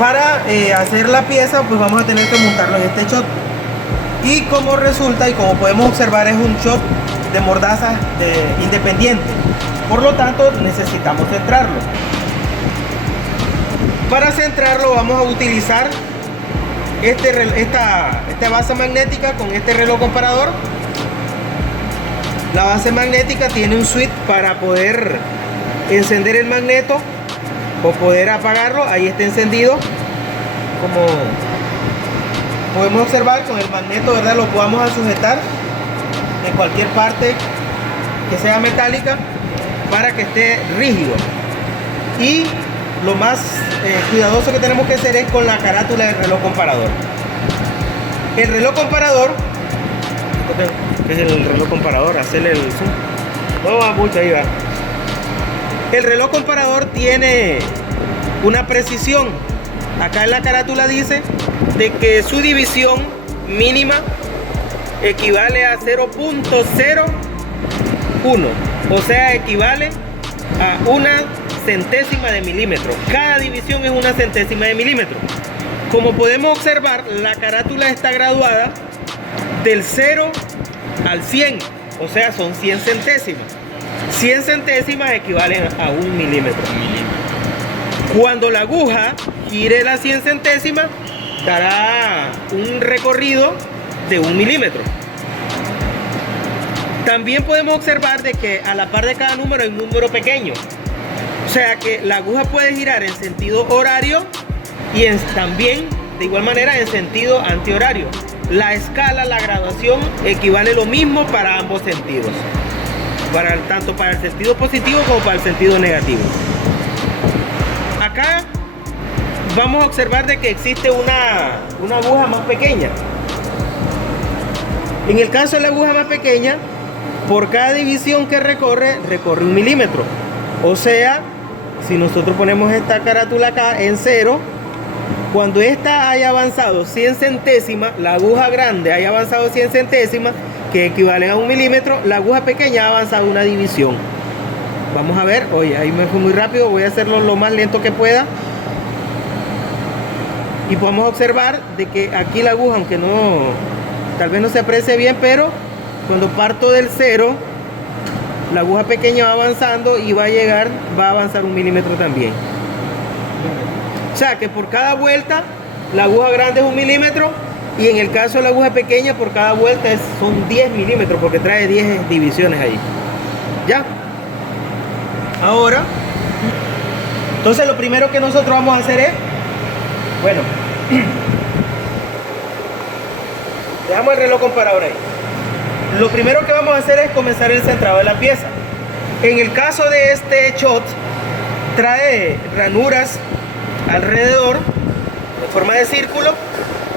Para hacer la pieza, pues vamos a tener que montarlo en este shot. Y como resulta y como podemos observar, es un shot de mordaza independiente. Por lo tanto, necesitamos centrarlo. Para centrarlo vamos a utilizar esta base magnética con este reloj comparador. La base magnética tiene un switch para poder encender el magneto o poder apagarlo. Ahí está encendido. Como podemos observar, con el magneto, ¿verdad?, lo vamos a sujetar en cualquier parte que sea metálica para que esté rígido. Y lo más cuidadoso que tenemos que hacer es con la carátula del reloj comparador. El reloj comparador, ¿qué es el reloj comparador? Hacerle el zoom. No va mucho, ahí va. El reloj comparador tiene una precisión. Acá en la carátula dice de que su división mínima equivale a 0.01, o sea, equivale a una centésima de milímetro. Cada división es una centésima de milímetro. Como podemos observar, la carátula está graduada del 0 al 100, o sea, son 100 centésimas. 100 centésimas equivalen a 1 milímetro. Cuando la aguja gire las 100 centésimas, dará un recorrido de 1 milímetro. También podemos observar de que a la par de cada número hay un número pequeño. O sea que la aguja puede girar en sentido horario y también de igual manera en sentido antihorario. La escala, la graduación equivale lo mismo para ambos sentidos, tanto para el sentido positivo como para el sentido negativo. Acá vamos a observar de que existe una aguja más pequeña. En el caso de la aguja más pequeña, por cada división que recorre 1 milímetro. O sea, si nosotros ponemos esta carátula acá en 0, cuando esta haya avanzado 100 centésimas, la aguja grande haya avanzado 100 centésimas, que equivalen a 1 milímetro, la aguja pequeña ha avanzado una división. Vamos a ver, oye, ahí me fui muy rápido, voy a hacerlo lo más lento que pueda. Y podemos observar de que aquí la aguja, aunque tal vez no se aprecie bien, pero cuando parto del 0, la aguja pequeña va avanzando y va a avanzar 1 milímetro también. O sea que por cada vuelta la aguja grande es 1 milímetro, y en el caso de la aguja pequeña por cada vuelta son 10 milímetros, porque trae 10 divisiones ahí. ¿Ya? Ahora, entonces lo primero que nosotros vamos a hacer es, bueno, dejamos el reloj comparador ahí. Lo primero que vamos a hacer es comenzar el centrado de la pieza. En el caso de este shot, trae ranuras alrededor de forma de círculo,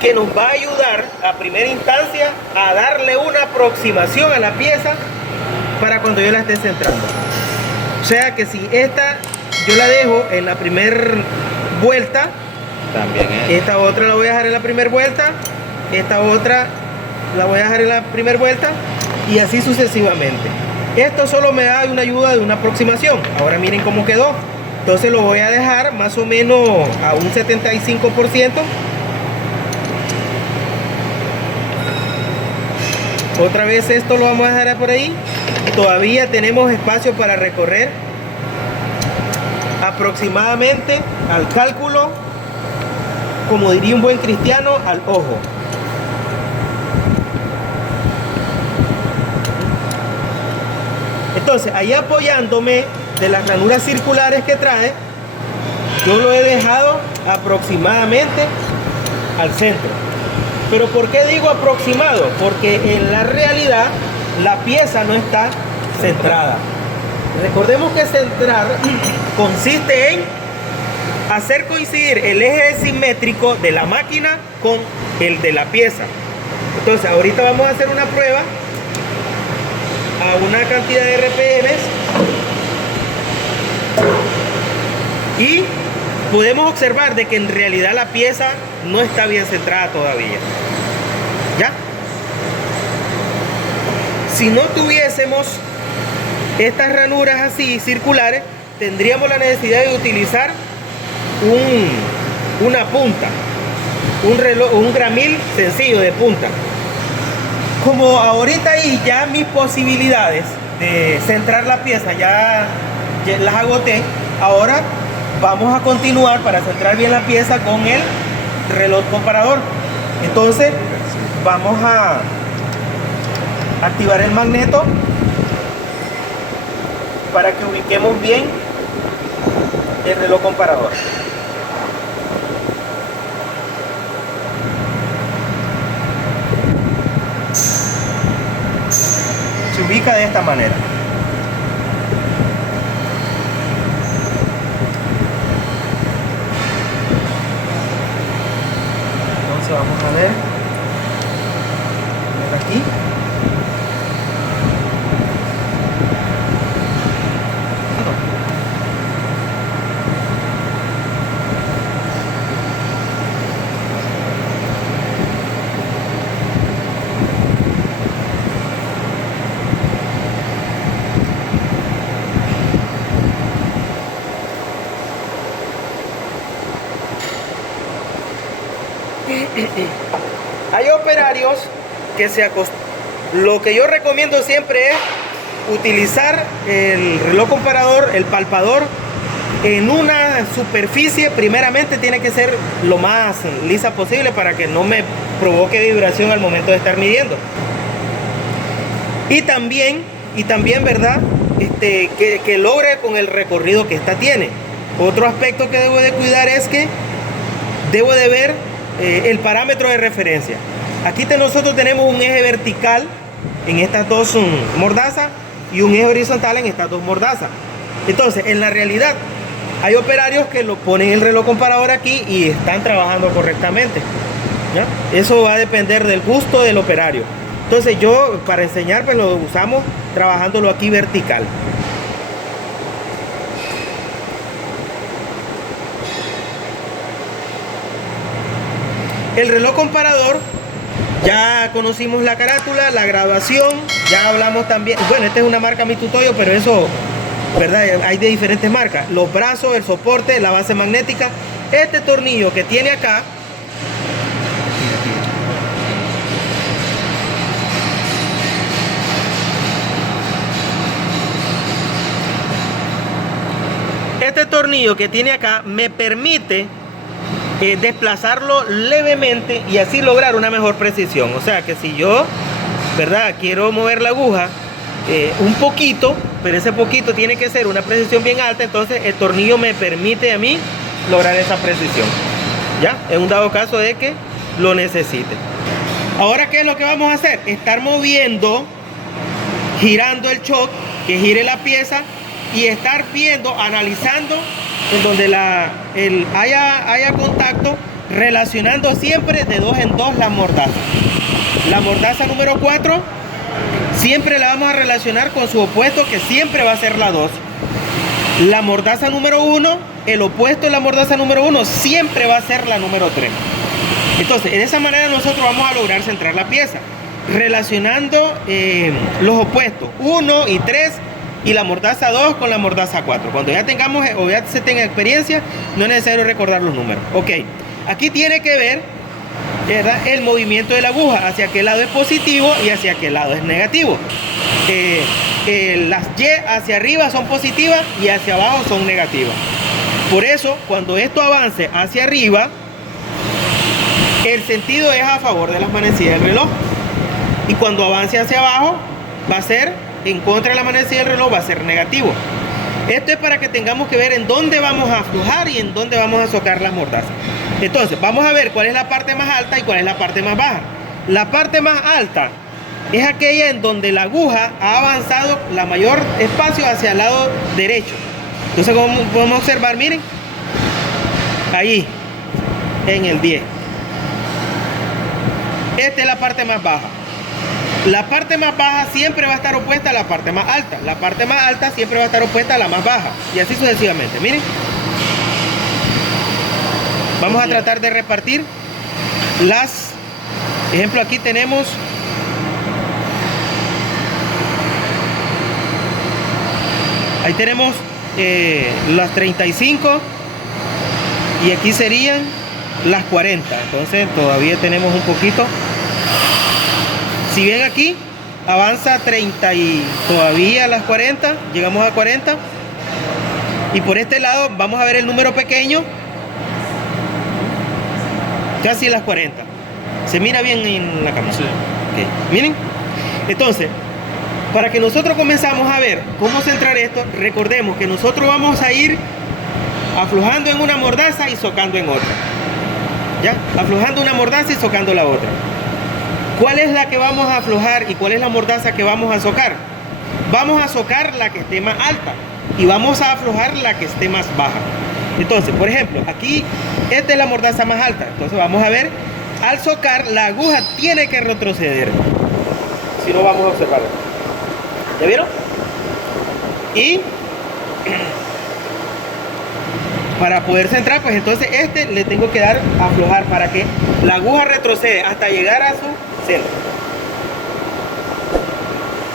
que nos va a ayudar a primera instancia a darle una aproximación a la pieza para cuando yo la esté centrando. O sea que si esta yo la dejo en la primera vuelta, también esta otra la voy a dejar en la primera vuelta, esta otra la voy a dejar en la primera vuelta, y así sucesivamente. Esto solo me da una ayuda de una aproximación. Ahora miren cómo quedó. Entonces lo voy a dejar más o menos a un 75%. Otra vez esto lo vamos a dejar por ahí. Todavía tenemos espacio para recorrer aproximadamente, al cálculo, como diría un buen cristiano, al ojo. Entonces, ahí apoyándome de las ranuras circulares que trae, yo lo he dejado aproximadamente al centro. Pero ¿por qué digo aproximado? Porque en la realidad la pieza no está centrada. Recordemos que centrar consiste en hacer coincidir el eje simétrico de la máquina con el de la pieza. Entonces, ahorita vamos a hacer una prueba a una cantidad de RPMs y podemos observar de que en realidad la pieza no está bien centrada todavía. ¿Ya? Si no tuviésemos estas ranuras así circulares, tendríamos la necesidad de utilizar una punta, un reloj, un gramil sencillo de punta. Como ahorita ahí ya mis posibilidades de centrar la pieza ya las agoté, ahora vamos a continuar para centrar bien la pieza con el reloj comparador. Entonces vamos a activar el magneto para que ubiquemos bien el reloj comparador. Se ubica de esta manera. Entonces vamos a ver aquí. Hay operarios que lo que yo recomiendo siempre es utilizar el reloj comparador, el palpador, en una superficie. Primeramente tiene que ser lo más lisa posible para que no me provoque vibración al momento de estar midiendo. Y también ¿verdad? Que logre con el recorrido que esta tiene. Otro aspecto que debo de cuidar es que debo de ver el parámetro de referencia. Aquí nosotros tenemos un eje vertical en estas dos mordazas y un eje horizontal en estas dos mordazas. Entonces, en la realidad, hay operarios que lo ponen el reloj comparador aquí y están trabajando correctamente, ¿ya? Eso va a depender del gusto del operario. Entonces yo, para enseñar, pues lo usamos trabajándolo aquí vertical. El reloj comparador, ya conocimos la carátula, la graduación, ya hablamos también, bueno, esta es una marca Mitutoyo, pero eso, ¿verdad? Hay de diferentes marcas. Los brazos, el soporte, la base magnética. Este tornillo que tiene acá, me permite desplazarlo levemente y así lograr una mejor precisión. O sea que si yo, ¿verdad?, quiero mover la aguja un poquito, pero ese poquito tiene que ser una precisión bien alta, entonces el tornillo me permite a mí lograr esa precisión, ¿ya? En un dado caso de que lo necesite. Ahora, ¿qué es lo que vamos a hacer? Estar moviendo, girando el choc, que gire la pieza, y estar viendo, analizando en donde haya contacto, relacionando siempre de 2 en 2 las mordazas. La mordaza número 4 siempre la vamos a relacionar con su opuesto, que siempre va a ser la 2. La mordaza número 1, el opuesto de la mordaza número 1 siempre va a ser la número 3. Entonces, de esa manera nosotros vamos a lograr centrar la pieza, relacionando los opuestos 1 y 3 y la mordaza 2 con la mordaza 4. Cuando ya tengamos o ya se tenga experiencia, no es necesario recordar los números. Ok, aquí tiene que ver, ¿verdad?, el movimiento de la aguja, hacia qué lado es positivo y hacia qué lado es negativo. Las Y hacia arriba son positivas y hacia abajo son negativas. Por eso, cuando esto avance hacia arriba, el sentido es a favor de las manecillas del reloj, y cuando avance hacia abajo va a ser en contra de la manecilla del reloj, va a ser negativo. Esto es para que tengamos que ver en dónde vamos a aflojar y en dónde vamos a socar las mordazas. Entonces vamos a ver cuál es la parte más alta y cuál es la parte más baja. La parte más alta es aquella en donde la aguja ha avanzado la mayor espacio hacia el lado derecho. Entonces, como podemos observar, miren, ahí en el 10. Esta es la parte más baja. La parte más baja siempre va a estar opuesta a la parte más alta. La parte más alta siempre va a estar opuesta a la más baja. Y así sucesivamente. Miren. Vamos a tratar de repartir las... Ejemplo, aquí tenemos... Ahí tenemos las 35. Y aquí serían las 40. Entonces todavía tenemos un poquito. Si ven aquí, avanza 30 y todavía las 40. Llegamos a 40. Y por este lado vamos a ver el número pequeño. Casi las 40. Se mira bien en la cámara. Sí. Okay. Miren. Entonces, para que nosotros comenzamos a ver cómo centrar esto, recordemos que nosotros vamos a ir aflojando en una mordaza y socando en otra. ¿Ya? Aflojando una mordaza y socando la otra. ¿Cuál es la que vamos a aflojar y cuál es la mordaza que vamos a socar? Vamos a socar la que esté más alta y vamos a aflojar la que esté más baja. Entonces, por ejemplo, aquí esta es la mordaza más alta. Entonces vamos a ver, al socar la aguja tiene que retroceder. Si no, vamos a observarla. ¿Ya vieron? Y para poder centrar, pues entonces le tengo que dar a aflojar para que la aguja retrocede hasta llegar a su centro.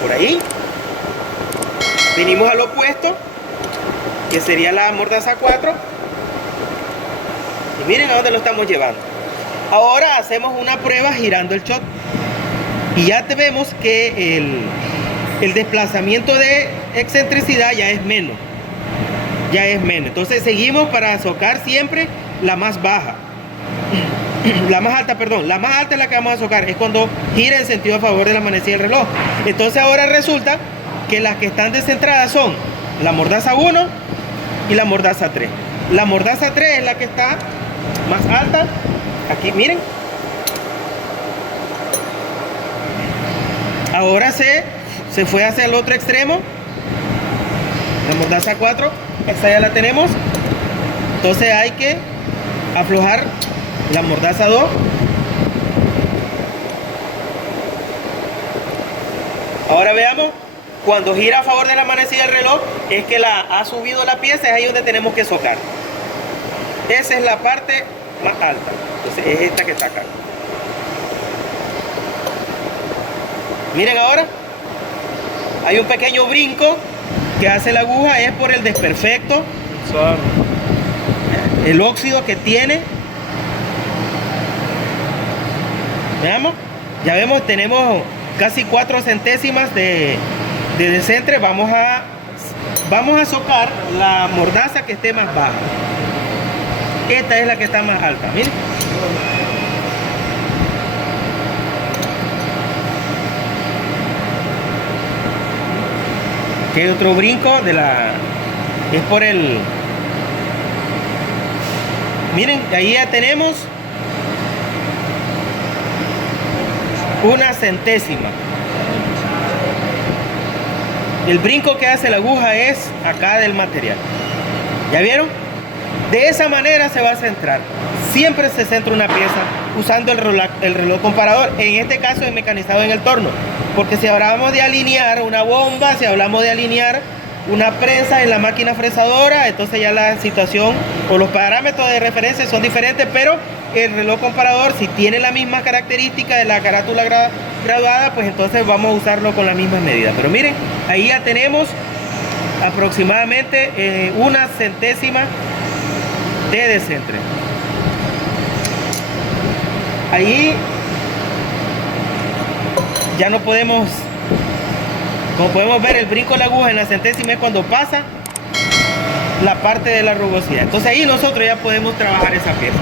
Por ahí. Venimos al opuesto, que sería la mordaza 4. Y miren a dónde lo estamos llevando. Ahora hacemos una prueba girando el shot. Y ya vemos que el desplazamiento de excentricidad ya es menos. Ya es menos. Entonces seguimos para socar siempre la más baja. La más alta, perdón. La más alta es la que vamos a socar. Es cuando gira en sentido a favor de la manecilla del reloj. Entonces ahora resulta que las que están descentradas son la mordaza 1 y la mordaza 3. La mordaza 3 es la que está más alta. Aquí, miren. Ahora se fue hacia el otro extremo. La mordaza 4, esta ya la tenemos. Entonces hay que aflojar la mordaza 2. Ahora veamos, cuando gira a favor de la manecilla del reloj, es que ha subido la pieza, es ahí donde tenemos que socar. Esa es la parte más alta. Entonces es esta que está acá. Miren ahora, hay un pequeño brinco que hace la aguja, es por el desperfecto, el óxido que tiene. Veamos, ya vemos, tenemos casi 4 centésimas de descentre. Vamos a socar la mordaza que esté más baja. Esta es la que está más alta, miren. Aquí hay otro brinco es por el... Miren, ahí ya tenemos una centésima. El brinco que hace la aguja es acá del material. ¿Ya vieron? De esa manera se va a centrar. Siempre se centra una pieza usando el reloj comparador. En este caso es mecanizado en el torno. Porque si hablamos de alinear una bomba, si hablamos de alinear una prensa en la máquina fresadora, entonces ya la situación o los parámetros de referencia son diferentes, pero el reloj comparador, si tiene la misma característica de la carátula graduada, pues entonces vamos a usarlo con la misma medida. Pero miren, ahí ya tenemos aproximadamente una centésima de descentre. Ahí ya no podemos, como podemos ver, el brinco de la aguja en la centésima es cuando pasa la parte de la rugosidad. Entonces ahí nosotros ya podemos trabajar esa pieza.